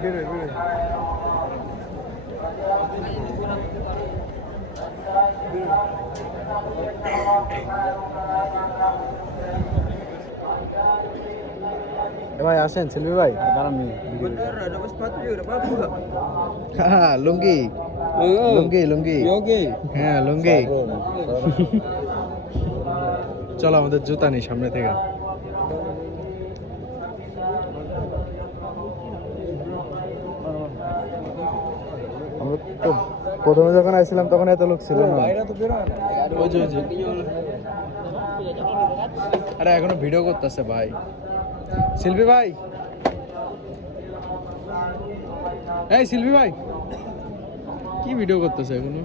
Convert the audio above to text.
বেরোয় বেরোয় ভাই আসেন সেলভি ভাই দাঁড়ান হ্যাঁ লুঙ্গি লুঙ্গি লুঙ্গি হ্যাঁ লুঙ্গি চলো আমাদের জুতা নেই সামনে থেকে আমরা তো প্রথমে যখন আসছিলাম তখন এত লোক ছিল না ওই যে আরে এখনো ভিডিও করতেছে ভাই শিল্পী ভাই এই শিল্পী ভাই কি ভিডিও করতেছে এখনো